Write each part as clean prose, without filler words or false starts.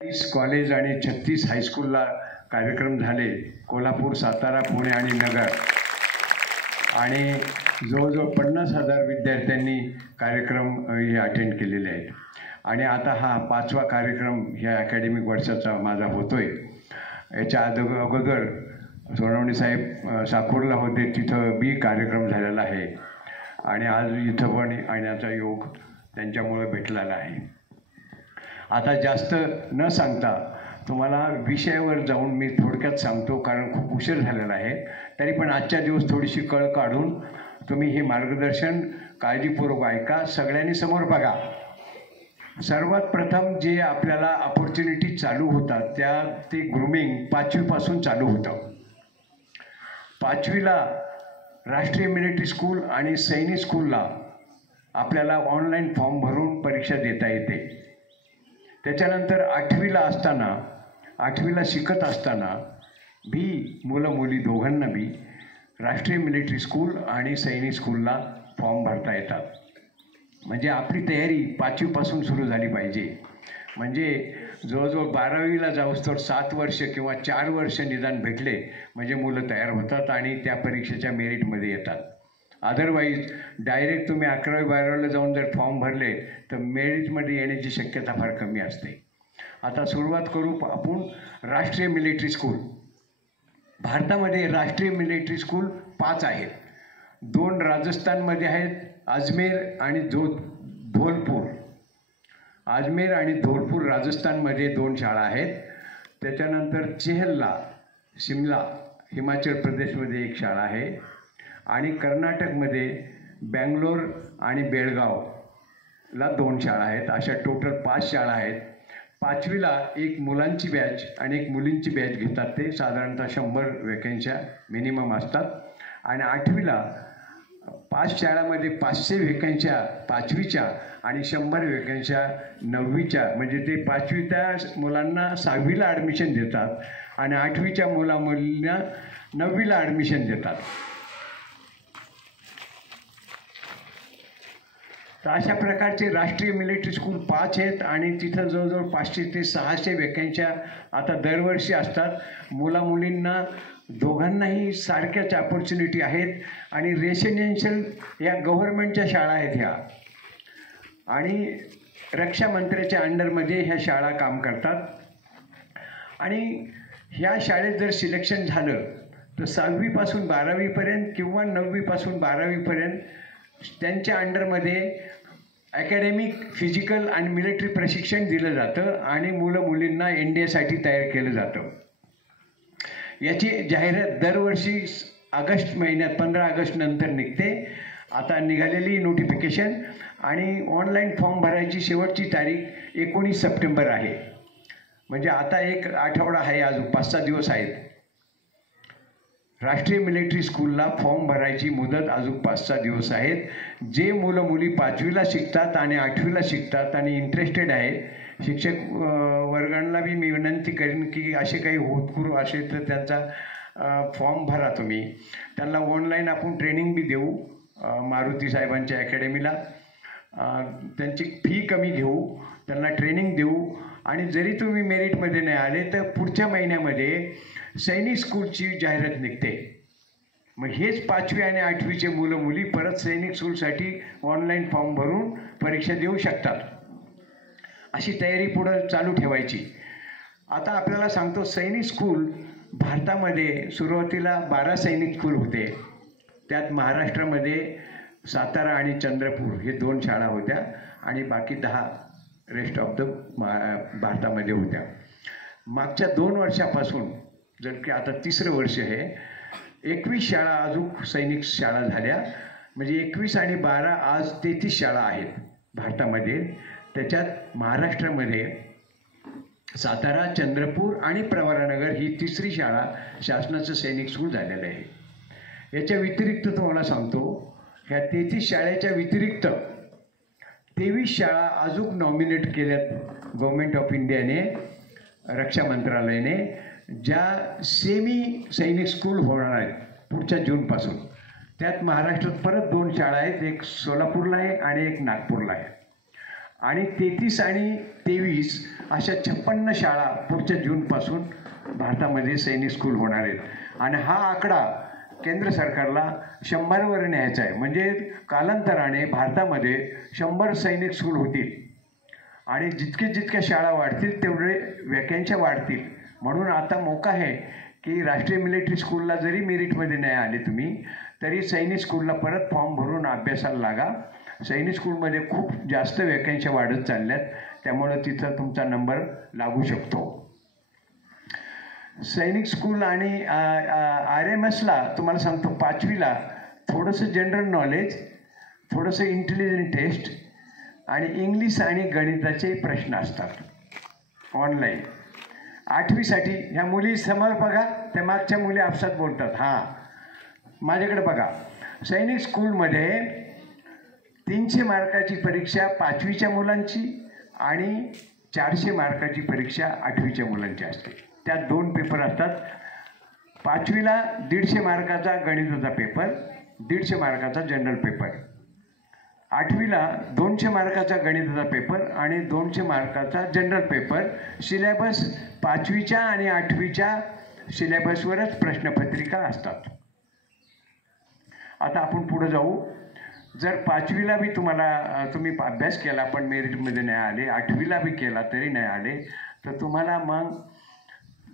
30 college आणि 36 हायस्कूलला कार्यक्रम झाले, कोल्हापूर, सातारा, पुणे आणि नगर, आणि जवळजवळ 50,000 विद्यार्थ्यांनी कार्यक्रम हे अटेंड केलेले आहेत. आणि आता हा 5वा कार्यक्रम ह्या अकॅडमिक वर्षाचा माझा होतोय. याच्या अगोदर सोनवणे साहेब साकोरला होते, तिथं बी कार्यक्रम झालेला आहे आणि आज इथं पण येण्याचा योग त्यांच्यामुळे भेटलेला आहे. आता जास्त न सांगता तुम्हाला विषयावर जाऊन मी थोडक्यात सांगतो, कारण खूप उशीर झालेला आहे. तरी पण आजच्या दिवस थोडीशी कळ काढून तुम्ही हे मार्गदर्शन काळजीपूर्वक ऐका, सगळ्यांनी समोर बघा. सर्वात प्रथम जे आपल्याला अपॉर्च्युनिटी चालू होतात ते ग्रूमिंग 5वीपासून चालू होतं. 5वीला राष्ट्रीय मिलिटरी स्कूल आणि सैनिक स्कूलला आपल्याला ऑनलाईन फॉर्म भरून परीक्षा देता येते. त्याच्यानंतर 8वीला शिकत असताना मुलं मुली दोघांना राष्ट्रीय मिलिटरी स्कूल आणि सैनिक स्कूलला फॉर्म भरता येतात. म्हणजे आपली तयारी 5वीपासून सुरू झाली पाहिजे. म्हणजे जवळजवळ 12वीला जाऊस्तोवर 7 वर्ष किंवा 4 वर्ष निदान भेटले म्हणजे मुलं तयार होतात आणि त्या परीक्षेच्या मेरिटमध्ये येतात. अदरवाईज डायरेक्ट तुम्ही 11वी-12वीला जाऊन जर फॉर्म भरले तर मेरिटमध्ये येण्याची शक्यता फार कमी असते. आता सुरुवात करू आपण राष्ट्रीय मिलिटरी स्कूल. भारतामध्ये राष्ट्रीय मिलिटरी स्कूल 5 आहेत. 2 राजस्थानमध्ये आहेत, अजमेर आणि धौलपूर. अजमेर आणि धौलपूर राजस्थानमध्ये 2 शाळा आहेत. त्याच्यानंतर चेहल्ला, शिमला, हिमाचल प्रदेशमध्ये 1 शाळा आहे आणि कर्नाटकमध्ये बँगलोर आणि बेळगावला 2 शाळा आहेत. अशा टोटल 5 शाळा आहेत. 5वीला 1 मुलांची बॅच आणि 1 मुलींची बॅच घेतात. ते साधारणतः 100 वॅकन्स्या मिनिमम असतात. आणि 8वीला 5 शाळामध्ये 500 वॅकन्स्या 5वीच्या आणि 100 वॅकन्स्या 9वीच्या. म्हणजे ते 5वीच्या मुलांना 6वीला ॲडमिशन देतात आणि 8वीच्या मुलांना 9वीला ॲडमिशन देतात. तर अशा प्रकारचे राष्ट्रीय मिलिटरी स्कूल 5 आहेत आणि तिथं जवळजवळ 500 ते 600 वॅकन्स्या आता दरवर्षी असतात. मुलींना दोघांनाही सारख्याच अपॉर्च्युनिटी आहेत आणि रेसिडेन्शियल या गव्हर्नमेंटच्या शाळा आहेत ह्या, आणि रक्षा मंत्र्याच्या अंडरमध्ये ह्या शाळा काम करतात. आणि ह्या शाळेत जर सिलेक्शन झालं तर 6वीपासून 12वीपर्यंत किंवा 9वीपासून 12वीपर्यंत त्यांच्या अंडरमध्ये अकॅडमिक, फिजिकल आणि मिलिटरी प्रशिक्षण दिलं जातं आणि मुलींना NDAसाठी तयार केलं जातं. याची जाहिरात दरवर्षी ऑगस्ट महिन्यात 15 ऑगस्ट नंतर निघते. आता निघालेली नोटिफिकेशन आणि ऑनलाईन फॉर्म भरायची शेवटची तारीख 19 सप्टेंबर आहे. म्हणजे आता 1 आठवडा आहे, अजून 5-6 दिवस आहेत. राष्ट्रीय मिलिटरी स्कूलला फॉर्म भरायची मुदत अजून 5-6 दिवस आहेत. जे मुली 5वीला शिकतात आणि 8वीला शिकतात आणि इंटरेस्टेड आहेत, शिक्षक वर्गांना मी विनंती करेन की असे काही होतकरू असेल तर त्यांचा फॉर्म भरा तुम्ही. त्यांना ऑनलाईन आपण ट्रेनिंग देऊ मारुती साहेबांच्या अकॅडमीला. त्यांची फी कमी घेऊ, त्यांना ट्रेनिंग देऊ. आणि जरी तुम्ही मेरिटमध्ये नाही आले तर पुढच्या महिन्यामध्ये सैनिक स्कूलची जाहिरात निघते. मग हेच 5वी आणि 8वीचे मुली परत सैनिक स्कूलसाठी ऑनलाईन फॉर्म भरून परीक्षा देऊ शकतात. अशी तयारी पुढं चालू ठेवायची. आता आपल्याला सांगतो, सैनिक स्कूल भारतामध्ये सुरुवातीला 12 सैनिक स्कूल होते. त्यात महाराष्ट्रामध्ये सातारा आणि चंद्रपूर हे 2 शाळा होत्या आणि बाकी 10 रेस्ट ऑफ द भारतामध्ये होत्या. मागच्या 2 वर्षापासून, जर की आता 3रं वर्ष आहे, 21 शाळा अजून सैनिक शाळा झाल्या. म्हणजे 21 आणि 12 आज 33 शाळा आहेत भारतामध्ये. त्याच्यात महाराष्ट्रामध्ये सातारा, चंद्रपूर आणि प्रवरानगर ही 3री शाळा शासनाचं सैनिक स्कूल झालेलं आहे. याच्या व्यतिरिक्त तुम्हाला सांगतो, ह्या 33 शाळेच्या व्यतिरिक्त 23 शाळा अजून नॉमिनेट केल्यात गव्हर्नमेंट ऑफ इंडियाने, रक्षा मंत्रालयाने, ज्या सेमी सैनिक स्कूल होणार आहेत पुढच्या जूनपासून. त्यात महाराष्ट्रात परत 2 शाळा आहेत, एक सोलापूरला आहे आणि एक नागपूरला आहे. आणि 33 आणि 23 अशा 56 शाळा पुढच्या जूनपासून भारतामध्ये सैनिक स्कूल होणार आहेत आणि हा आकडा केंद्र सरकारला 100वर न्यायचा आहे. म्हणजे कालांतराने भारतामध्ये 100 सैनिक स्कूल होतील आणि जितक्या शाळा वाढतील तेवढे वॅकन्स्या वाढतील. म्हणून आता मौका आहे की राष्ट्रीय मिलिटरी स्कूलला जरी मेरिटमध्ये नाही आले तुम्ही तरी सैनिक स्कूलला परत फॉर्म भरून अभ्यासाला लागा. सैनिक स्कूलमध्ये खूप जास्त वॅकन्स्या वाढत चालल्यात, त्यामुळं तिथं तुमचा नंबर लागू शकतो. सैनिक स्कूल आणि RMSला तुम्हाला सांगतो 5वीला थोडंसं जनरल नॉलेज, थोडंसं इंटेलिजन्स टेस्ट आणि इंग्लिश आणि गणिताचे प्रश्न असतात ऑनलाईन. 8वीसाठी ह्या मुली समोर बघा, त्या मागच्या मुली आपसात बोलतात. हां, माझ्याकडे बघा. सैनिक स्कूलमध्ये 300 मार्काची परीक्षा 5वीच्या मुलांची आणि 400 मार्काची परीक्षा 8वीच्या मुलांची असते. त्यात 2 पेपर असतात. 5वीला 150 मार्काचा गणिताचा पेपर, 150 मार्काचा जनरल पेपर. 8वीला 200 मार्काचा गणिताचा पेपर आणि 200 मार्काचा जनरल पेपर. सिलेबस 5वीच्या आणि 8वीच्या सिलेबसवरच प्रश्नपत्रिका असतात. आता आपण पुढे जाऊ. जर 5वीला बी तुम्ही अभ्यास केला पण मेरिटमध्ये नाही आले, 8वीला बी केला तरी नाही आले, तर तुम्हाला मग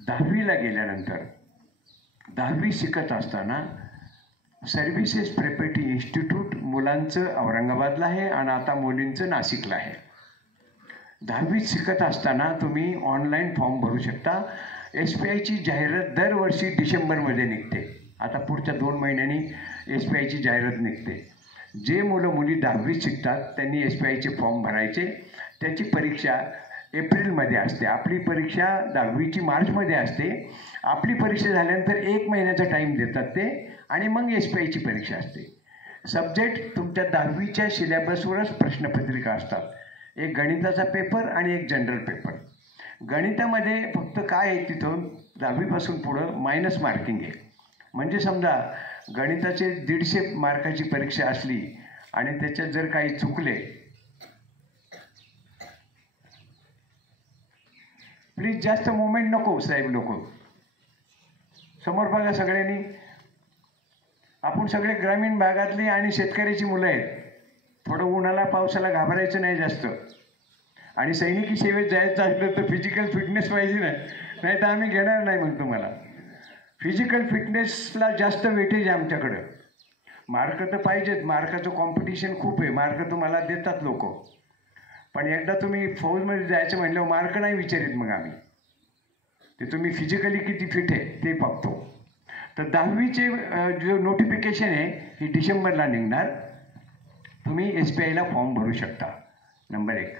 10वीला गेल्यानंतर 10वी शिकत असताना सर्व्हिसेस प्रेपरेटरी इन्स्टिट्यूट मुलांचं औरंगाबादला आहे आणि आता मुलींचं नाशिकला आहे. 10वीत शिकत असताना तुम्ही ऑनलाईन फॉर्म भरू शकता. SBIची जाहिरात दरवर्षी डिसेंबरमध्ये निघते. आता पुढच्या 2 महिन्यांनी SBIची जाहिरात निघते. जे मुलं मुली 10वीत शिकतात त्यांनी SBIचे फॉर्म भरायचे. त्याची परीक्षा एप्रिलमध्ये असते. आपली परीक्षा 10वीची मार्चमध्ये असते. आपली परीक्षा झाल्यानंतर 1 महिन्याचा टाईम देतात ते आणि मग SBIची परीक्षा असते. सब्जेक्ट तुमच्या 10वीच्या सिलेबसवरच प्रश्नपत्रिका असतात. एक गणिताचा पेपर आणि एक जनरल पेपर. गणितामध्ये फक्त काय आहे, तिथून 10वीपासून पुढं मायनस मार्किंग आहे. म्हणजे समजा गणिताचे 150 मार्काची परीक्षा असली आणि त्याच्यात जर काही चुकले, प्लीज जास्त मुवमेंट नको साहेब लोक, समोर बघा सगळ्यांनी. आपण सगळे ग्रामीण भागातली आणि शेतकऱ्याची मुलं आहेत. थोडं उन्हाला पावसाला घाबरायचं नाही जास्त. आणि सैनिकी सेवेत जायचं असलं तर फिजिकल फिटनेस पाहिजे नाही तर आम्ही घेणार नाही म्हणतो. मला फिजिकल फिटनेसला जास्त वेटेज आहे आमच्याकडं. मार्क तर पाहिजेत, मार्काचं कॉम्पिटिशन खूप आहे, मार्क तुम्हाला देतात लोक. पण एकदा तुम्ही फौजमध्ये जायचं म्हणल्यावर मार्क नाही विचारित मग आम्ही. ते तुम्ही फिजिकली किती फिट आहे ते बघतो. तर 10वीचे जो नोटिफिकेशन आहे ही डिसेंबरला निघणार. तुम्ही SBIला फॉर्म भरू शकता. नंबर 1.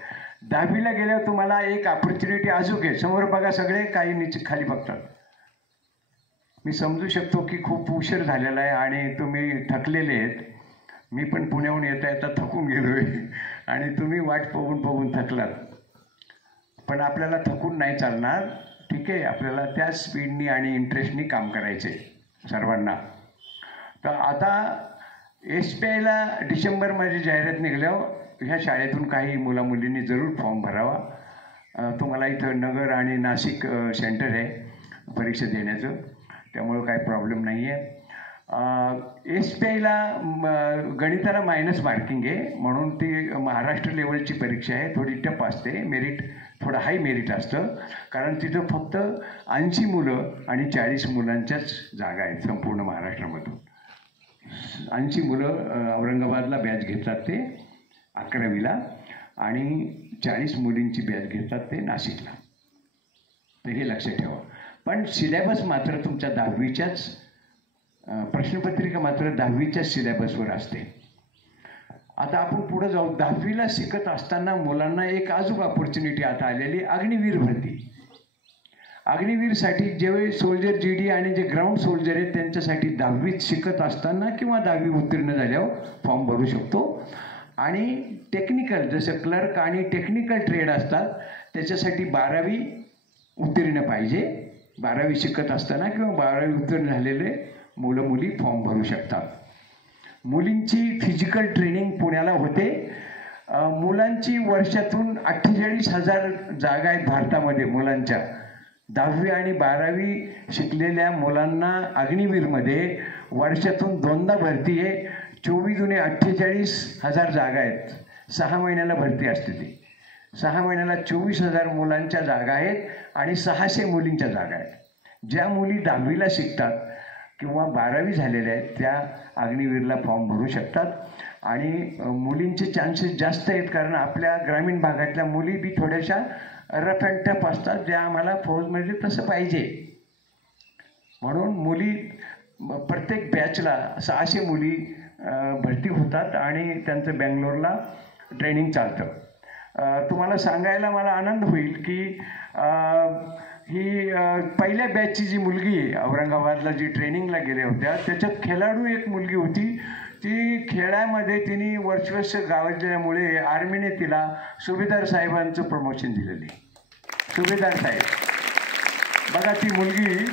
10वीला गेल्यावर तुम्हाला एक ऑपॉर्च्युनिटी अजून आहे. समोर बघा सगळे, काही नीचे खाली बघतात. मी समजू शकतो की खूप उशीर झालेला आहे आणि तुम्ही थकलेले आहेत. मी पण पुण्याहून येता येता थकून गेलो आहे आणि तुम्ही वाट बघून थकलात. पण आपल्याला थकून नाही चालणार, ठीक आहे. आपल्याला त्या स्पीडनी आणि इंटरेस्टनी काम करायचे सर्वांना. तर आता SBIला डिसेंबरमध्ये जाहिरात निघल्यावर ह्या शाळेतून काही मुलामुलींनी जरूर फॉर्म भरावा. तुम्हाला इथं नगर आणि नाशिक सेंटर आहे परीक्षा देण्याचं, त्यामुळं काही प्रॉब्लेम नाही आहे. SBIला गणिताला मायनस मार्किंग आहे म्हणून ती महाराष्ट्र लेवलची परीक्षा आहे. थोडी टफ असते. मेरिट थोडं हाय मेरिट असतं, कारण तिथं फक्त 80 मुलं आणि 40 मुलांच्याच जागा आहेत संपूर्ण महाराष्ट्रामधून. 80 मुलं औरंगाबादला बॅच घेतात ते 11वीला आणि 40 मुलींची बॅच घेतात ते नाशिकला. तर हे लक्षात ठेवा. पण सिलेबस मात्र तुमच्या 10वीच्याच प्रश्नपत्रिका मात्र 10वीच्याच सिलेबसवर असते. आता आपण पुढे जाऊ. 10वीला शिकत असताना मुलांना एक अजून ऑपॉर्च्युनिटी आता आलेली, अग्निवीर भरती. अग्निवीरसाठी जे सोल्जर GD आणि जे ग्राउंड सोल्जर आहेत त्यांच्यासाठी 10वीत शिकत असताना किंवा 10वी उत्तीर्ण झाल्यावर फॉर्म भरू शकतो. आणि टेक्निकल जसं क्लर्क आणि टेक्निकल ट्रेड असतात त्याच्यासाठी 12वी उत्तीर्ण पाहिजे. 12वी शिकत असताना किंवा 12वी उत्तीर्ण झालेले मुलं मुली फॉर्म भरू शकतात. मुलींची फिजिकल ट्रेनिंग पुण्याला होते. मुलांची वर्षातून 48,000 जागा आहेत भारतामध्ये मुलांच्या. 10वी आणि 12वी शिकलेल्या मुलांना अग्निवीरमध्ये वर्षातून 2दा भरती आहे. 24 दुने 48,000 जागा आहेत. 6 महिन्याला भरती असते ती. 6 महिन्याला 24,000 मुलांच्या जागा आहेत आणि 600 मुलींच्या जागा आहेत. ज्या मुली 10वीला शिकतात किंवा 12वी झालेल्या आहेत त्या अग्निवीरला फॉर्म भरू शकतात. आणि मुलींचे चान्सेस जास्त आहेत कारण आपल्या ग्रामीण भागातल्या मुली बी थोड्याशा रफ अँड टफ असतात, ज्या आम्हाला फौजमध्ये तसं पाहिजे. म्हणून मुली प्रत्येक बॅचला 600 मुली भरती होतात आणि त्यांचं बँगलोरला ट्रेनिंग चालतं. तुम्हाला सांगायला मला आनंद होईल की ही पहिल्या बॅचची जी मुलगी आहे औरंगाबादला जी ट्रेनिंगला गेल्या होत्या त्याच्यात खेळाडू एक मुलगी होती. ती खेळामध्ये तिने वर्चस्व गाजवल्यामुळे आर्मीने तिला सुभेदार साहेबांचं प्रमोशन दिलेलं आहे. सुभेदार साहेब बघा, ती मुलगी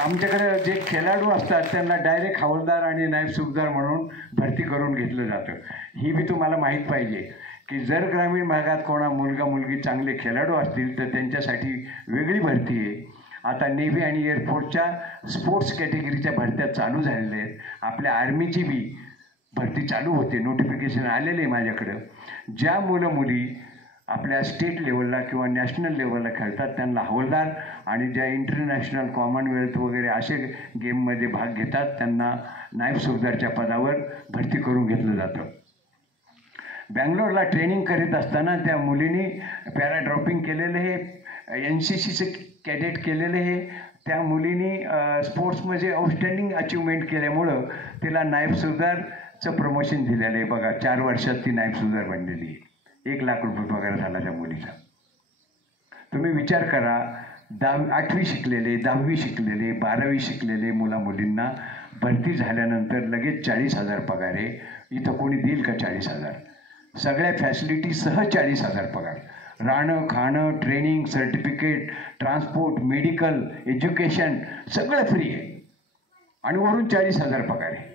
आमच्याकडे जे खेळाडू असतात त्यांना डायरेक्ट हवालदार आणि नायब सुभेदार म्हणून भरती करून घेतलं जातं. ही बी तुम्हाला माहीत पाहिजे की जर ग्रामीण भागात कोणा मुलगा मुलगी चांगले खेळाडू असतील तर त्यांच्यासाठी वेगळी भरती आहे. आता नेव्ही आणि एअरफोर्सच्या स्पोर्ट्स कॅटेगरीच्या भरत्या चालू झालेल्या आहेत. आपल्या आर्मीची बी भरती चालू होते. नोटिफिकेशन आलेले आहे माझ्याकडं. ज्या मुलं मुली आपल्या स्टेट लेवलला किंवा नॅशनल लेवलला खेळतात त्यांना हवालदार आणि ज्या इंटरनॅशनल कॉमनवेल्थ वगैरे असे गेममध्ये भाग घेतात त्यांना नायब सुभेदारच्या पदावर भरती करून घेतलं जातं. बँगलोरला ट्रेनिंग करीत असताना त्या मुलींनी पॅराड्रॉपिंग केलेलं आहे, NCCचं कॅडेट केलेलं आहे. त्या मुलींनी स्पोर्ट्समध्ये आउटस्टँडिंग अचिव्हमेंट केल्यामुळं तिला नायब सुभेदारचं प्रमोशन दिलेलं आहे. बघा, 4 वर्षात ती नायब सुभेदार बनलेली आहे. 1 लाख रुपये पगार झाला त्या मुलीचा. तुम्ही विचार करा, 8वी शिकलेले, 10वी शिकलेले, 12वी शिकलेले मुलींना भरती झाल्यानंतर लगेच 40,000 पगार आहे. इथं कोणी देईल का 40,000? सगळ्या फॅसिलिटीसह 40,000 पगार. राहणं, खाणं, training, certificate, transport, medical, education सगळं फ्री आहे आणि वरून 40,000 पगार आहे.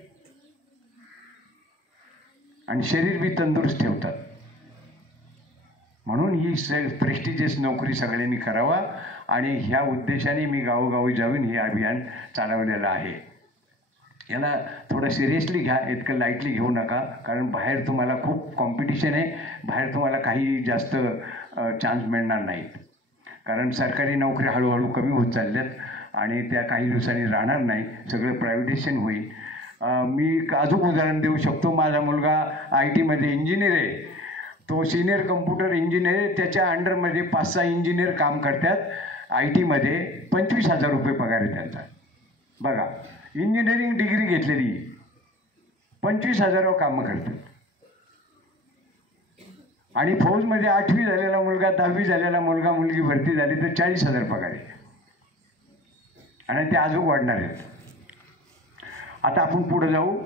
आणि शरीर बी तंदुरुस्त ठेवतात. म्हणून ही प्रेस्टिजियस नोकरी सगळ्यांनी करावा आणि ह्या उद्देशाने मी गावोगावी जाऊन हे अभियान चालवलेलं आहे. याला थोडं सिरियसली घ्या, इतकं लाईटली घेऊ नका, कारण बाहेर तुम्हाला खूप कॉम्पिटिशन आहे. बाहेर तुम्हाला काही जास्त चान्स मिळणार नाहीत, कारण सरकारी नोकरी हळूहळू कमी होत चालल्यात आणि त्या काही दिवसांनी राहणार नाही. सगळं प्रायव्हेटायझेशन होईल. मी अजून उदाहरण देऊ शकतो. माझा मुलगा IT मध्ये इंजिनियर आहे. तो सिनियर कम्प्युटर इंजिनियर आहे. त्याच्या अंडरमध्ये 5-6 इंजिनियर काम करतात. IT मध्ये 25,000 रुपये पगार आहे त्यांचा. बघा, इंजिनिअरिंग डिग्री घेतलेली 25,000वर कामं करतात. आणि फौजमध्ये 8वी झालेला मुलगा, 10वी झालेला मुलगा मुलगी भरती झाली तर 40,000 पगार आहे आणि ते अजून वाढणार आहेत. आता आपण पुढे जाऊ.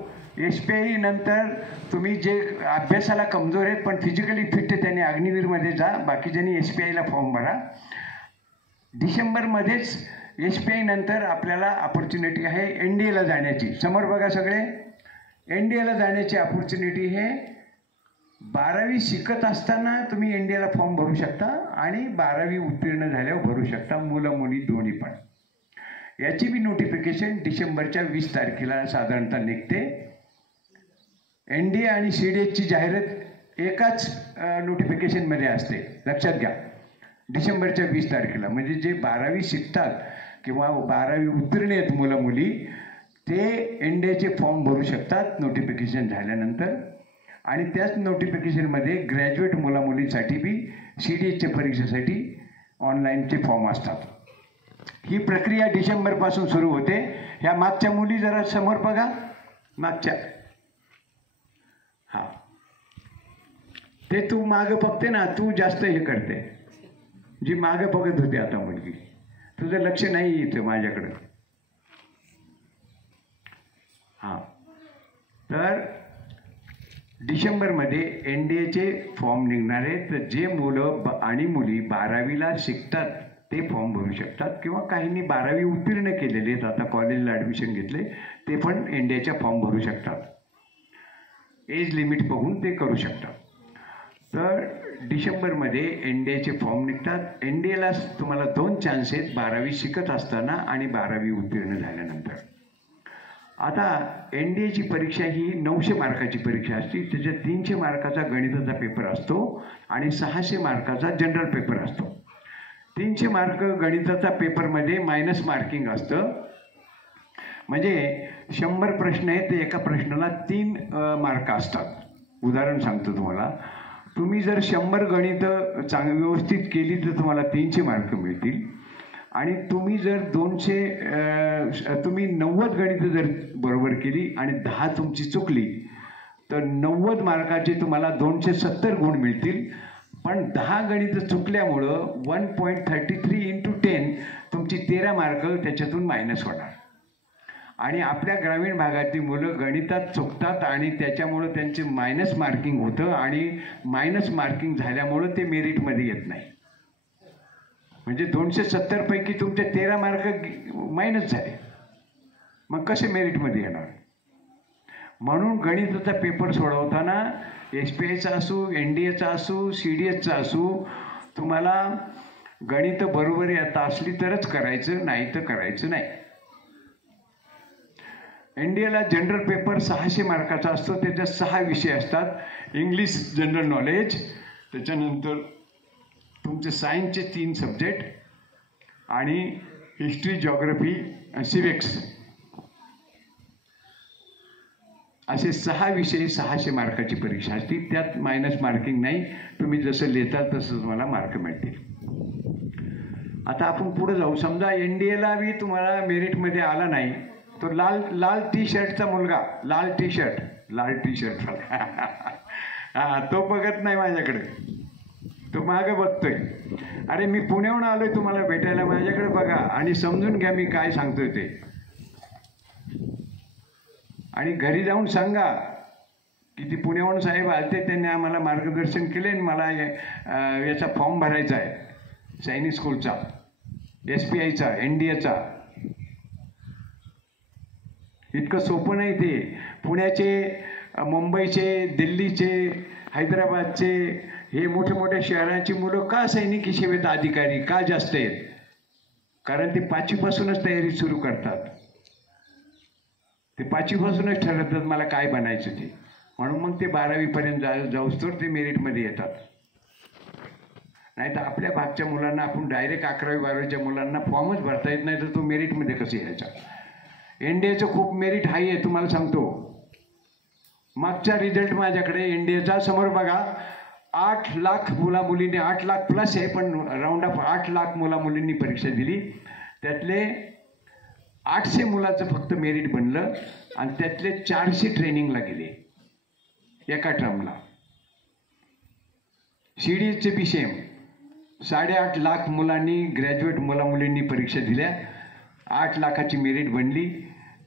SPI नंतर तुम्ही जे अभ्यासाला कमजोर आहेत पण फिजिकली फिट आहे त्यांनी अग्निवीरमध्ये जा. बाकीच्यांनी SPIला फॉर्म भरा. डिसेंबरमध्येच SPI नंतर आपल्याला अपॉर्च्युनिटी आहे NDAला जाण्याची. समोर बघा सगळे, NDAला जाण्याची अपॉर्च्युनिटी हे 12वी शिकत असताना तुम्ही NDAला फॉर्म भरू शकता आणि 12वी उत्तीर्ण झाल्यावर भरू शकता, मुलं मुली दोन्ही पण. याची बी नोटिफिकेशन डिसेंबरच्या 20 तारखेला साधारणतः निघते. NDA आणि CDAची जाहिरात एकाच नोटिफिकेशनमध्ये असते, लक्षात घ्या. डिसेंबरच्या 20 तारखेला म्हणजे जे 12वी शिकतात किंवा 12वी उत्तीर्ण आहेत मुलं मुली ते NDAचे फॉर्म भरू शकतात नोटिफिकेशन झाल्यानंतर. आणि त्याच नोटिफिकेशनमध्ये ग्रॅज्युएट मुलामुलींसाठी बी CDAच्या परीक्षेसाठी ऑनलाईनचे फॉर्म असतात. ही प्रक्रिया डिसेंबरपासून सुरू होते. ह्या मागच्या मुली जरा समोर बघा, मागच्या. हां, ते तू मागं बघते ना, तू जास्त हे करते. जी मागं बघत होती आता मुलगी, तुझं लक्ष नाही इथं माझ्याकडं. हां, तर डिसेंबरमध्ये NDAचे फॉर्म निघणार आहेत. तर जे मुलं आणि मुली 12वीला शिकतात ते फॉर्म भरू शकतात किंवा काहींनी 12वी उत्तीर्ण केलेले आहेत, आता कॉलेजला ॲडमिशन घेतले, ते पण NDAच्या फॉर्म भरू शकतात. एज लिमिट बघून ते करू शकतात. तर डिसेंबरमध्ये NDAचे फॉर्म निघतात. NDAला तुम्हाला 2 चान्स आहेत, 12वी शिकत असताना आणि 12वी उत्तीर्ण झाल्यानंतर. आता NDAची परीक्षा ही 900 मार्काची परीक्षा असते. त्याच्यात 300 मार्काचा गणिताचा पेपर असतो आणि 600 मार्काचा जनरल पेपर असतो. 300 मार्क गणिताचा पेपरमध्ये मायनस मार्किंग असतं. म्हणजे 100 प्रश्न आहेत, ते एका प्रश्नाला 3 मार्क असतात. उदाहरण सांगतो तुम्हाला, तुम्ही जर 100 गणितं व्यवस्थित केली तर तुम्हाला 300 मार्क मिळतील. आणि तुम्ही जर 90 गणितं जर बरोबर केली आणि 10 तुमची चुकली तर 90 मार्काचे तुम्हाला 270 गुण मिळतील. पण 10 गणितं चुकल्यामुळं 1.33 × 10 तुमची 13 मार्क त्याच्यातून मायनस होणार. आणि आपल्या ग्रामीण भागातली मुलं गणितात चुकतात आणि त्याच्यामुळं त्यांचे मायनस मार्किंग होतं आणि मायनस मार्किंग झाल्यामुळं ते मेरिटमध्ये येत नाही. म्हणजे 270 पैकी तुमचे 13 मार्क मायनस झाले, मग कसे मेरिटमध्ये येणार? म्हणून गणिताचा पेपर सोडवताना SPIचा असू, NDAचा असू, CDSचा असू, तुम्हाला गणितं बरोबर येत असली तरच करायचं, नाही तर करायचं नाही. NDAला जनरल पेपर 600 मार्काचा असतो. त्याच्यात 6 विषय असतात. इंग्लिश जनरल नॉलेज, त्याच्यानंतर तुमचे सायन्सचे 3 सब्जेक्ट आणि हिस्ट्री, जिओग्राफी आणि सिविक्स, असे 6 विषय 600 मार्काची परीक्षा असते. त्यात मायनस मार्किंग नाही. तुम्ही जसं लिहिताल तसं तुम्हाला मार्क मिळतील. आता आपण पुढे जाऊ. समजा NDAला बी तुम्हाला मेरिटमध्ये आला नाही, तो लाल टी शर्टचा मुलगा, लाल टी शर्ट हा, तो बघत नाही माझ्याकडे, तो मागं बघतोय. अरे मी पुण्याहून आलोय तुम्हाला भेटायला, माझ्याकडे बघा आणि समजून घ्या मी काय सांगतोय ते. आणि घरी जाऊन सांगा की ती पुण्याहून साहेब आलते, त्यांनी आम्हाला मार्गदर्शन केले आणि मला याचा फॉर्म भरायचा आहे सैनिक स्कूलचा, SPIचा, NDAचा. इतकं सोपं नाही ते. पुण्याचे, मुंबईचे, दिल्लीचे, हैदराबादचे, हे मोठ्या मोठ्या शहरांची मुलं का सैनिकी सेवेत अधिकारी का जास्त आहेत? कारण ते 5वीपासूनच तयारी सुरू करतात. ते 5वीपासूनच ठरवतात मला काय बनायचं ते. म्हणून मग ते 12वीपर्यंत जाऊस तर ते मेरिटमध्ये येतात. नाही तर आपल्या भागच्या मुलांना आपण डायरेक्ट 11वी-12वीच्या मुलांना फॉर्मच भरता येत नाही, तर तो मेरिटमध्ये कसं यायचा? NDAचं खूप मेरिट हाय आहे तुम्हाला सांगतो. मागचा रिझल्ट माझ्याकडे NDAचा समोर बघा. 8 लाख मुला-मुलींनी, 8 लाख प्लस आहे पण राऊंड ऑफ 8 लाख मुला-मुलींनी परीक्षा दिली. त्यातले 800 मुलाचं फक्त मेरिट बनलं आणि त्यातले 400 ट्रेनिंगला गेले एका टर्मला. CDSचे बी सेम. 8.5 लाख मुलांनी, ग्रॅज्युएट मुला-मुलींनी परीक्षा दिल्या. 8 लाखाची मेरिट बनली,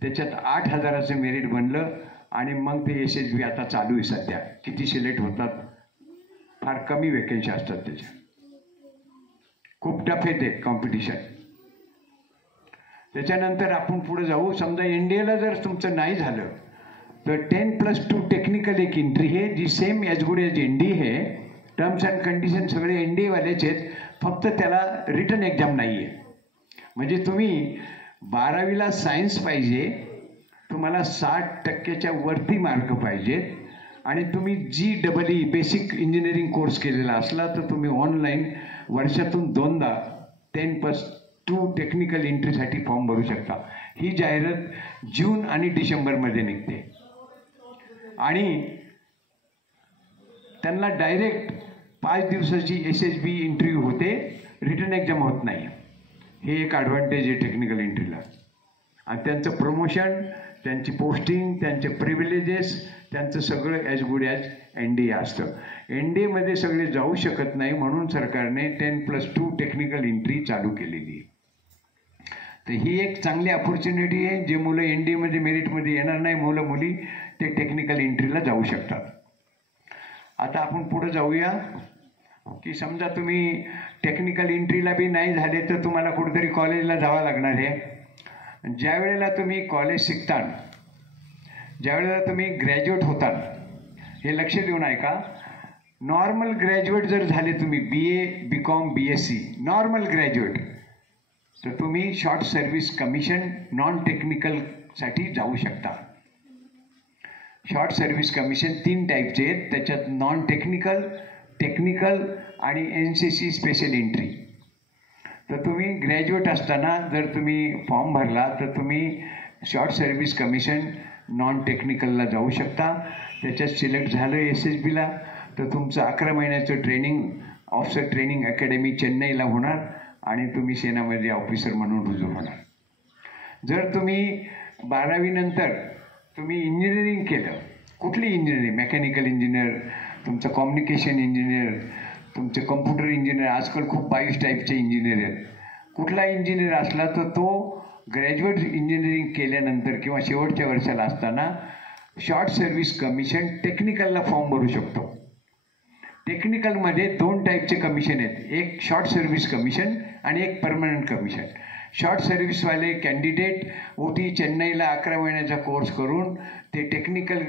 त्याच्यात 8,000चं मेरिट बनलं आणि मग ते SSB आता चालू आहे सध्या. किती सिलेक्ट होतात? फार कमी वेकेन्सी असतात त्याच्या. खूप टफ आहे ते कॉम्पिटिशन. त्याच्यानंतर आपण पुढे जाऊ. समजा NDAला जर तुमचं नाही झालं तर 10+2 टेक्निकल एक एंट्री आहे, जी same as good as NDA आहे. टर्म्स अँड कंडिशन सगळे NDAवालेच आहेत, फक्त त्याला रिटन एक्झाम नाही आहे. म्हणजे तुम्ही 12वीला सायन्स पाहिजे, तुम्हाला 60% वरती मार्क पाहिजेत आणि तुम्ही GEE बेसिक इंजिनिअरिंग कोर्स केलेला असला तर तुम्ही ऑनलाईन वर्षातून 2दा 10+2 टेक्निकल एंट्रीसाठी फॉर्म भरू शकता. ही जाहिरात जून आणि डिसेंबरमध्ये निघते आणि त्यांना डायरेक्ट 5 दिवसाची SSB इंटरव्ह्यू होते, रिटन एक्झाम होत नाही. हे एक ॲडव्हान्टेज आहे टेक्निकल एंट्रीला. आणि त्यांचं प्रमोशन, त्यांची पोस्टिंग, त्यांचे प्रिव्हिलेजेस, त्यांचं सगळं ॲज गुड ॲज NDA असतं. NDAमध्ये सगळे जाऊ शकत नाही म्हणून सरकारने 10+2 टेक्निकल एंट्री चालू केलेली आहे. तर ही एक चांगली अपॉर्च्युनिटी आहे. जे मुलं NDAमध्ये मेरिटमध्ये येणार नाही, मुलं मुली, ते टेक्निकल एंट्रीला जाऊ शकतात. आता आपण पुढे जाऊया की समजा तुम्ही टेक्निकल एंट्रीला बी नाही झाले तर तुम्हाला कुठेतरी कॉलेजला जावं लागणार आहे. ज्या वेळेला तुम्ही कॉलेज शिकता, ज्या वेळेला तुम्ही ग्रॅज्युएट होता, हे लक्ष देऊन ऐका. नॉर्मल ग्रॅज्युएट जर झाले तुम्ही BA BCom BSc normal graduate, तर तुम्ही शॉर्ट सर्व्हिस कमिशन नॉन टेक्निकलसाठी जाऊ शकता. शॉर्ट सर्व्हिस कमिशन 3 टाईपचे आहेत, त्याच्यात नॉन टेक्निकल, टेक्निकल आणि NCC स्पेशल एंट्री. तर तुम्ही ग्रॅज्युएट असताना जर तुम्ही फॉर्म भरला तर तुम्ही शॉर्ट सर्व्हिस कमिशन नॉन टेक्निकलला जाऊ शकता. त्याच्यात सिलेक्ट झालं SSBला तर तुमचं 11 महिन्याचं ट्रेनिंग ऑफिसर ट्रेनिंग अकॅडमी चेन्नईला होणार आणि तुम्ही सेनामध्ये ऑफिसर म्हणून रुजू होणार. जर तुम्ही 12वी नंतर तुम्ही इंजिनिअरिंग केलं, कुठली इंजिनिअरिंग, मेकॅनिकल इंजिनियर, तुमचं कम्युनिकेशन इंजिनियर, तुमचे कम्प्युटर इंजिनियर, आजकाल खूप 22 टाईपचे इंजिनियर आहेत, कुठला इंजिनियर असला तर तो ग्रॅज्युएट इंजिनिअरिंग केल्यानंतर किंवा शेवटच्या वर्षाला असताना शॉर्ट सर्व्हिस कमिशन टेक्निकलला फॉर्म भरू शकतो. टेक्निकलमध्ये 2 टाईपचे कमिशन आहेत, एक शॉर्ट सर्व्हिस कमिशन आणि एक परमनंट कमिशन. शॉर्ट सर्व्हिसवाले कॅन्डिडेट OT चेन्नईला 11 महिन्याचा कोर्स करून ते टेक्निकल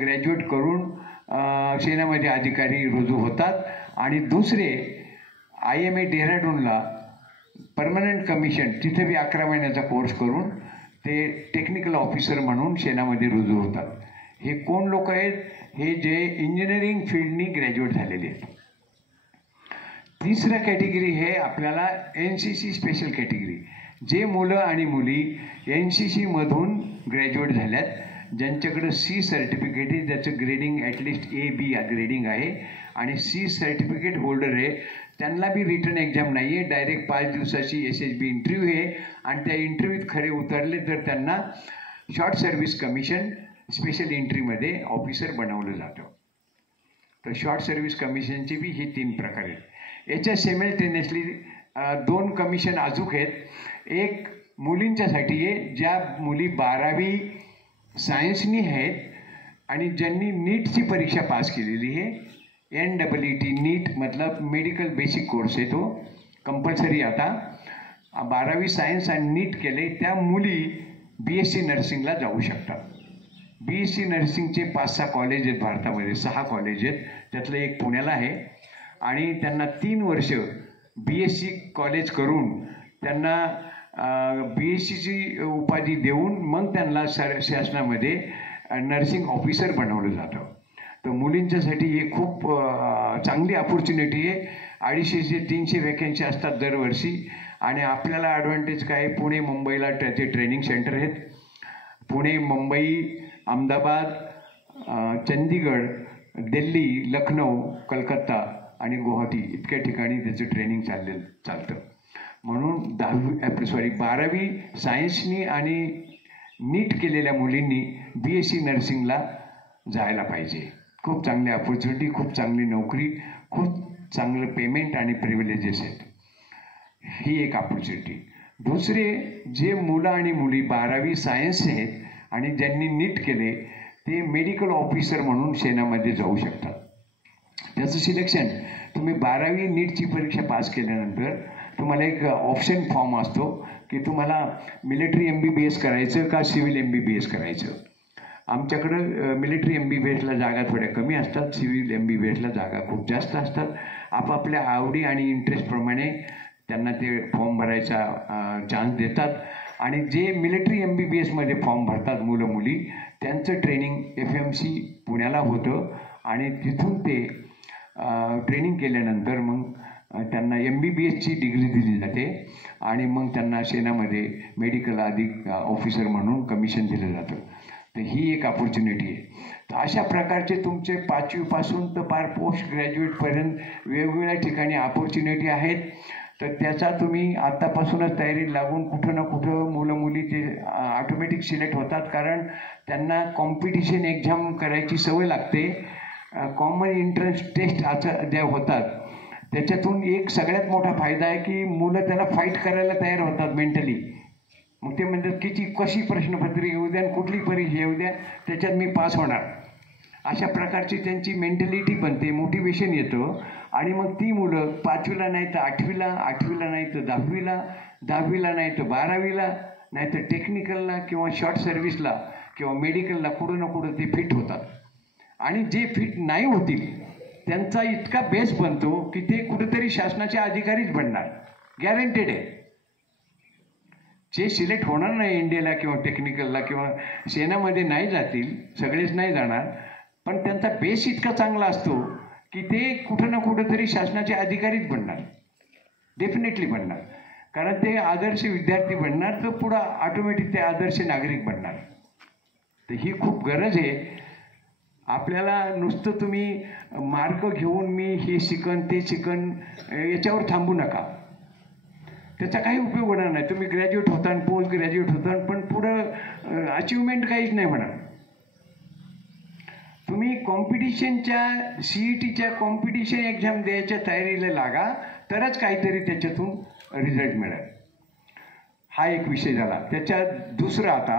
ग्रॅज्युएट करून सेनामध्ये अधिकारी रुजू होतात आणि दुसरे IMA डेहराडूनला परमनंट कमिशन, तिथे बी 11 महिन्याचा कोर्स करून ते टेक्निकल ऑफिसर म्हणून सेनामध्ये रुजू होतात. हे कोण लोक आहेत? हे जे इंजिनिअरिंग फील्डनी ग्रॅज्युएट झालेले आहेत. तिसरं कॅटेगरी हे आपल्याला NCC स्पेशल कॅटेगरी, जे मुलं आणि मुली NCC मधून ग्रॅज्युएट झाल्यात, ज्यांच्याकडं C सर्टिफिकेट आहे, ज्याचं ग्रेडिंग ॲटलिस्ट A-B ग्रेडिंग आहे आणि C सर्टिफिकेट होल्डर आहे, त्यांना बी रिटर्न एक्झाम नाही आहे, डायरेक्ट 5 दिवसाची SSB इंटरव्ह्यू आहे आणि त्या इंटरव्ह्यूत खरे उतरले तर त्यांना शॉर्ट सर्व्हिस कमिशन स्पेशल एंट्रीमध्ये ऑफिसर बनवलं जातं. तर शॉर्ट सर्व्हिस कमिशनचे बी हे 3 प्रकार आहेत. याच्या सिमेल्टेनियसली 2 कमिशन अजून आहेत. एक मुलींच्यासाठी आहे, ज्या मुली 12वी सायन्सनी आहेत आणि ज्यांनी नीटची परीक्षा पास केलेली आहे. NEET नीट मतलब मेडिकल बेसिक कोर्स आहे, तो कंपल्सरी आता. 12वी सायन्स आणि नीट केले त्या मुली BSc नर्सिंगला जाऊ शकतात. BSc नर्सिंगचे 5-6 कॉलेज आहेत भारतामध्ये, 6 कॉलेज आहेत, त्यातलं एक पुण्याला आहे आणि त्यांना 3 वर्ष BSc कॉलेज करून त्यांना BScची उपाधी देऊन मग त्यांना शासनामध्ये नर्सिंग ऑफिसर बनवलं जातं. तर मुलींच्यासाठी हे खूप चांगली अपॉर्च्युनिटी आहे. 250 ते 300 वॅकन्सी असतात दरवर्षी आणि आपल्याला ॲडव्हान्टेज काय, पुणे मुंबईला त्याचे ट्रेनिंग सेंटर आहेत. पुणे, मुंबई, अहमदाबाद, चंदीगड, दिल्ली, लखनौ, कलकत्ता आणि गुवाहाटी इतक्या ठिकाणी त्याचं ट्रेनिंग चालतं. म्हणून 12वी सायन्सनी आणि नीट केलेल्या मुलींनी BSc नर्सिंगला जायला पाहिजे. खूप चांगली अपॉर्च्युनिटी, खूप चांगली नोकरी, खूप चांगलं पेमेंट आणि प्रिव्हिलेजेस आहेत. ही एक अपॉर्च्युनिटी. दुसरे जे मुलं आणि मुली 12वी सायन्स आहेत आणि ज्यांनी नीट केले ते मेडिकल ऑफिसर म्हणून सेनामध्ये जाऊ शकतात. त्याचं सिलेक्शन तुम्ही 12वी नीटची परीक्षा पास केल्यानंतर तुम्हाला एक ऑप्शन फॉर्म असतो की तुम्हाला मिलिटरी MBBS करायचं का सिव्हिल MBBS करायचं. आमच्याकडं मिलिटरी MBBSला जागा थोड्या कमी असतात, सिव्हिल MBBSला जागा खूप जास्त असतात. आपापल्या आवडी आणि इंटरेस्टप्रमाणे त्यांना ते फॉर्म भरायचा चान्स देतात आणि जे मिलिटरी MBBSमध्ये फॉर्म भरतात मुलं मुली, त्यांचं ट्रेनिंग FMC पुण्याला होतं आणि तिथून ते ट्रेनिंग केल्यानंतर मग त्यांना MBBSची डिग्री दिली जाते आणि मग त्यांना सेनामध्ये मेडिकल अधिक ऑफिसर म्हणून कमिशन दिलं जातं. तर ही एक अपॉर्च्युनिटी आहे. तर अशा प्रकारचे तुमचे 5वीपासून तर पार पोस्ट ग्रॅज्युएटपर्यंत वेगवेगळ्या ठिकाणी अपॉर्च्युनिटी आहेत. तर त्याचा तुम्ही आत्तापासूनच तयारी लागून कुठं ना कुठं मुलं मुली ते ऑटोमॅटिक सिलेक्ट होतात, कारण त्यांना कॉम्पिटिशन एक्झाम करायची सवय लागते. कॉमन एंट्रन्स टेस्ट असं ज्या होतात त्याच्यातून एक सगळ्यात मोठा फायदा आहे की मुलं त्याला फाईट करायला तयार होतात मेंटली. मग ते म्हणतात की कशी प्रश्नपत्रिका येऊ द्या, कुठली परीक्षा येऊ द्या, त्याच्यात मी पास होणार. अशा प्रकारची त्यांची मेंटॅलिटी बनते, मोटिवेशन येतं आणि मग ती मुलं 5वीला नाही तर 8वीला, 8वीला नाही तर 10वीला, 10वीला नाही तर 12वीला, नाही तर टेक्निकलला किंवा शॉर्ट सर्व्हिसला किंवा मेडिकलला कुठं ना कुठं ते फिट होतात. आणि जे फिट नाही होतील त्यांचा इतका बेस बनतो की ते कुठेतरी शासनाचे अधिकारीच बनणार, गॅरंटेड आहे. जे सिलेक्ट होणार नाही इंडियाला किंवा टेक्निकलला किंवा सेनामध्ये नाही जातील, सगळेच नाही जाणार, पण त्यांचा बेस इतका चांगला असतो की ते कुठं ना कुठंतरी शासनाचे अधिकारीच बनणार, डेफिनेटली बनणार. कारण ते आदर्श विद्यार्थी बनणार तर पुढं ऑटोमॅटिक ते आदर्श नागरिक बनणार. तर ही खूप गरज आहे. आपल्याला नुसतं तुम्ही मार्क घेऊन मी हे शिकन ते शिकन याच्यावर थांबू नका, त्याचा काही उपयोग होणार नाही. तुम्ही ग्रॅज्युएट होता आणि पोस्ट ग्रॅज्युएट होता पण पुढं अचिव्हमेंट काहीच नाही होणार. तुम्ही कॉम्पिटिशनच्या CETच्या कॉम्पिटिशन एक्झाम द्यायच्या तयारीला लागा, तरच काहीतरी त्याच्यातून रिझल्ट मिळेल. हा एक विषय झाला. त्याच्यात दुसरं आता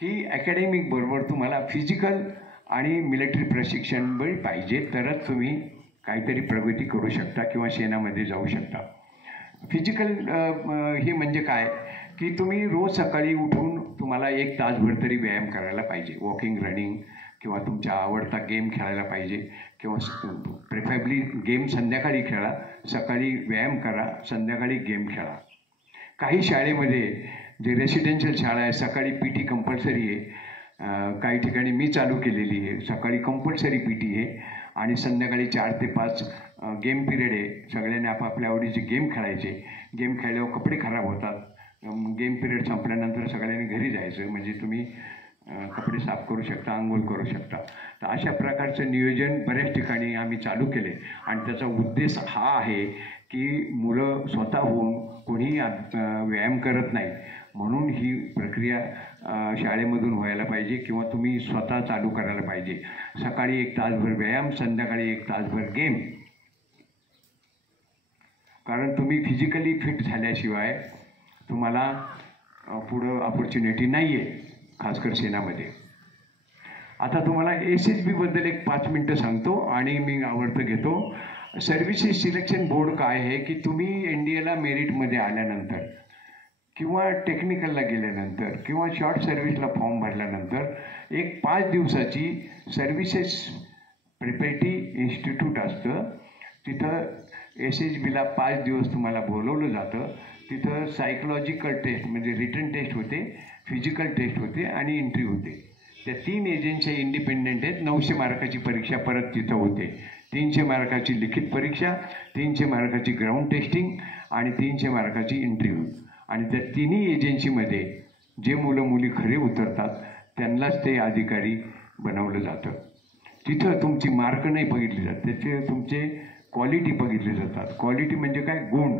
की अकॅडमिक बरोबर तुम्हाला फिजिकल आणि मिलिटरी प्रशिक्षण पाहिजे, तरच तुम्ही काहीतरी प्रगती करू शकता किंवा सेनामध्ये जाऊ शकता. फिजिकल हे म्हणजे काय की तुम्ही रोज सकाळी उठून तुम्हाला 1 तासभर तरी व्यायाम करायला पाहिजे. वॉकिंग, रनिंग किंवा तुमचा आवडता गेम खेळायला पाहिजे किंवा प्रिफरेबली गेम संध्याकाळी खेळा. सकाळी व्यायाम करा, संध्याकाळी गेम खेळा. काही शाळेमध्ये जे रेसिडेन्शियल शाळा आहे सकाळी PT कंपल्सरी आहे. काही ठिकाणी मी चालू केलेली आहे, सकाळी कंपल्सरी PT आहे आणि संध्याकाळी 4 ते 5 गेम पिरियड आहे. सगळ्यांनी आपापल्या आवडीचे गेम खेळायचे. गेम खेळल्यावर कपडे खराब होतात. गेम पिरियड संपल्यानंतर सगळ्यांनी घरी जायचं, म्हणजे तुम्ही कपडे साफ करू शकता, आंघोळ करू शकता. तर अशा प्रकारचं नियोजन बऱ्याच ठिकाणी आम्ही चालू केले आणि त्याचा उद्देश हा आहे की मुलं स्वतःहून कोणीही व्यायाम करत नाही, म्हणून ही प्रक्रिया शाळेमधून व्हायला पाहिजे किंवा तुम्ही स्वतः चालू करायला पाहिजे. सकाळी 1 तासभर व्यायाम, संध्याकाळी 1 तासभर गेम. कारण तुम्ही फिजिकली फिट झाल्याशिवाय तुम्हाला पुढं ऑपॉर्च्युनिटी नाही आहे, खासकर सेनामध्ये. आता तुम्हाला SSB बद्दल एक 5 मिनटं सांगतो आणि मी आवडतं घेतो. सर्व्हिसेस सिलेक्शन बोर्ड काय आहे की तुम्ही NDAला मेरिटमध्ये आल्यानंतर किंवा टेक्निकलला गेल्यानंतर किंवा शॉर्ट सर्व्हिसला फॉर्म भरल्यानंतर एक 5 दिवसाची सर्व्हिसेस प्रिपरेटरी इन्स्टिट्यूट असतं. तिथं SSBला 5 दिवस तुम्हाला बोलवलं जातं. तिथं सायकोलॉजिकल टेस्ट म्हणजे रिटन टेस्ट होते, फिजिकल टेस्ट होते आणि इंटरव्ह्यू होते. त्या 3 एजन्सी इंडिपेंडेंट आहेत. 900 मार्काची परीक्षा परत तिथं होते. 300 मार्काची लिखित परीक्षा, 300 मार्काची ग्राउंड टेस्टिंग आणि 300 मार्काची इंटरव्ह्यू. आणि त्या तिन्ही एजन्सीमध्ये जे मुलं मुली खरे उतरतात त्यांनाच ते अधिकारी बनवलं जातं. तिथं तुमची मार्क नाही बघितली जात, त्याचे तुमचे क्वालिटी बघितले जातात. क्वालिटी म्हणजे काय? गुण.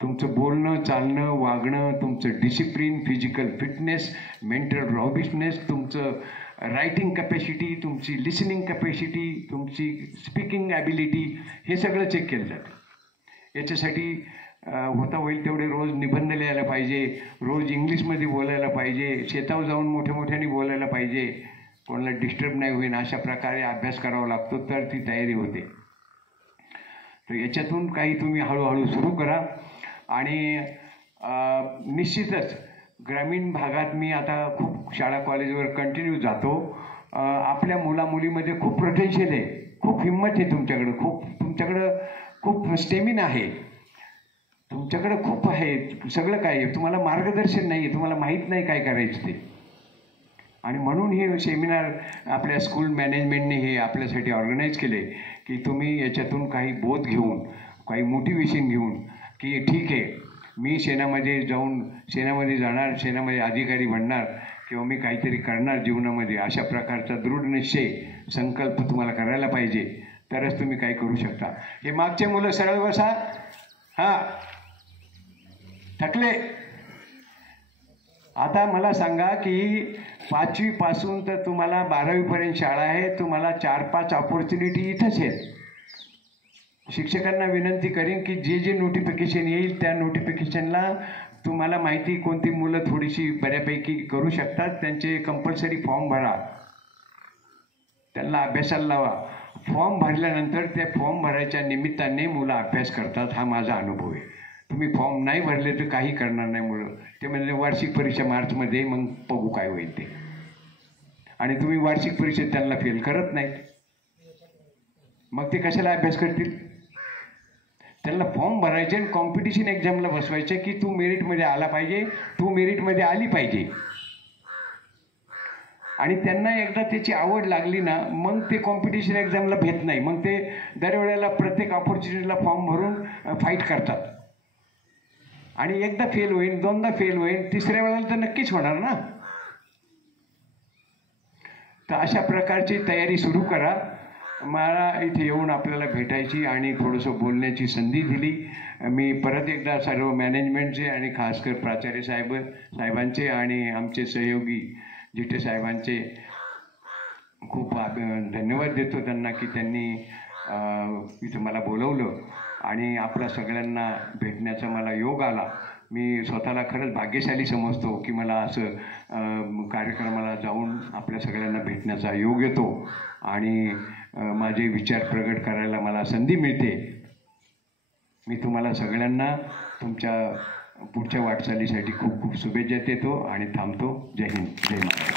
तुमचं बोलणं, चालणं, वागणं, तुमचं डिसिप्लिन, फिजिकल फिटनेस, मेंटल रॉबिस्टनेस, तुमचं रायटिंग कॅपॅसिटी, तुमची लिसनिंग कॅपॅसिटी, तुमची स्पीकिंग ॲबिलिटी, हे सगळं चेक केलं जातं. याच्यासाठी होता होईल तेवढे रोज निबंध लिहायला पाहिजे, रोज इंग्लिशमध्ये बोलायला पाहिजे, शेतावर जाऊन मोठ्याने बोलायला पाहिजे, कोणाला डिस्टर्ब नाही होईल अशा प्रकारे अभ्यास करावा लागतो, तर ती तयारी होते. तर याच्यातून काही तुम्ही हळूहळू सुरू करा. आणि निश्चितच ग्रामीण भागात मी आता खूप शाळा कॉलेजवर कंटिन्यू जातो. आपल्या मुलामुलीमध्ये खूप पोटेन्शियल आहे, खूप हिंमत आहे तुमच्याकडं खूप स्टेमिना आहे, तुमच्याकडं खूप आहे, सगळं काय आहे. तुम्हाला मार्गदर्शन नाही आहे, तुम्हाला माहीत नाही काय करायचं ते. आणि म्हणून हे सेमिनार आपल्या स्कूल मॅनेजमेंटने हे आपल्यासाठी ऑर्गनाईज केले की तुम्ही याच्यातून काही बोध घेऊन, काही मोटिवेशन घेऊन की ठीक आहे, मी सेनामध्ये जाणार, सेनामध्ये अधिकारी बनणार किंवा मी काहीतरी करणार जीवनामध्ये, अशा प्रकारचा दृढ निश्चय संकल्प तुम्हाला करायला पाहिजे, तरच तुम्ही काय करू शकता. हे मागचे मुलं सरळ बसा. हां, थकले. आता मला सांगा की 5वी पासून तर तुम्हाला 12वी पर्यंत शाळा आहे, तुम्हाला 4-5 ऑपॉर्च्युनिटी इथंच आहेत. शिक्षकांना विनंती करेन की जे नोटिफिकेशन येईल त्या नोटिफिकेशनला तुम्हाला माहिती कोणती मुलं थोडीशी बऱ्यापैकी करू शकतात त्यांचे कंपल्सरी फॉर्म भरा, त्यांना अभ्यासाला लावा. फॉर्म भरल्यानंतर त्या फॉर्म भरायच्या निमित्ताने मुलं अभ्यास करतात, हा माझा अनुभव आहे. तुम्ही फॉर्म नाही भरले तर काही करणार नाही मुलं. ते म्हणजे वार्षिक परीक्षा मार्चमध्ये, मग बघू काय होईल ते. आणि तुम्ही वार्षिक परीक्षेत त्यांना फेल करत नाही. मग ते कशाला अभ्यास करतील? त्यांना फॉर्म भरायचे आणि कॉम्पिटिशन एक्झामला बसवायचे की तू मेरिटमध्ये आला पाहिजे, तू मेरिटमध्ये आली पाहिजे. आणि त्यांना एकदा त्याची आवड लागली ना, मग ते कॉम्पिटिशन एक्झामला भेट नाही. मग ते दरवेळेला प्रत्येक ऑपॉर्च्युनिटीला फॉर्म भरून फाईट करतात. आणि एकदा फेल होईल, दोनदा फेल होईल, तिसऱ्या वेळेला तर नक्कीच होणार ना. तर अशा प्रकारची तयारी सुरू करा. मला इथे येऊन आपल्याला भेटायची आणि थोडंसं बोलण्याची संधी दिली. मी परत एकदा सर्व मॅनेजमेंटचे आणि खासकर प्राचार्य साहेबांचे आणि आमचे सहयोगी जिटे साहेबांचे खूप धन्यवाद देतो त्यांना की त्यांनी इथं मला बोलवलं आणि आपल्या सगळ्यांना भेटण्याचा मला योग आला. मी स्वतःला खरंच भाग्यशाली समजतो की मला असं कार्यक्रमाला जाऊन आपल्या सगळ्यांना भेटण्याचा योग येतो आणि माझे विचार प्रगट करायला मला संधी मिळते. मी तुम्हाला सगळ्यांना तुमच्या पुढच्या वाटचालीसाठी खूप खूप शुभेच्छा देतो आणि थांबतो. जय हिंद, जय महाराष्ट्र.